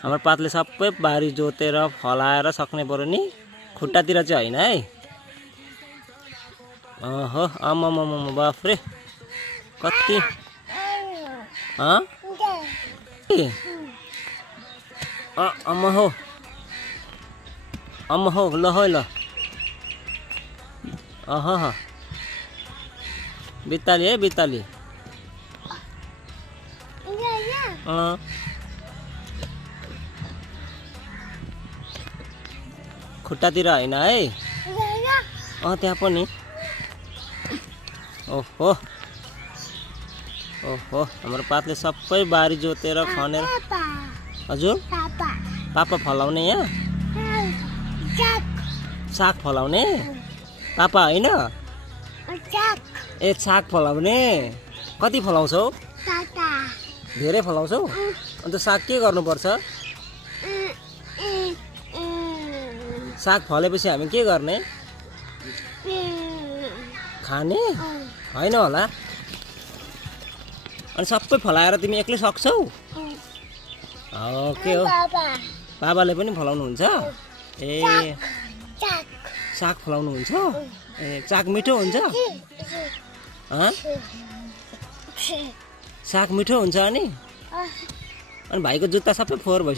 हाम्रो पातले सबै बारी जोतेर फलाएर सक्ने पर्यो नि, खुट्टातिर चाहिँ होइन है। ओहो आमामामा बाफ्रे कति अम्मा हो ल है ल। अह बित्ताली है बित्ताली। खुट्टातिर होइन है। त्यहाँ पनि। ओहो ओहो हाम्रो पातले सबै बारी जोतेर खनेर। हजुर पापा फलाउने यहाँ साग फलाउने पापा होइन ए साग फलाउने। कति फलाउँछौ? धेरै फलाउँछौ? अन्त साग के गर्नुपर्छ? साग फलेपछि हामी के गर्ने? खाने होइन होला। अनि सबै फलाएर तिमी एक्लै सक्छौ? के हो बाबाले पनि फलाउनुहुन्छ? ए साग फलाउनुहुन्छ? ए साग मिठो हुन्छ? साग मिठो हुन्छ अनि भाइको जुत्ता सबै फोहोर भइसक्यो।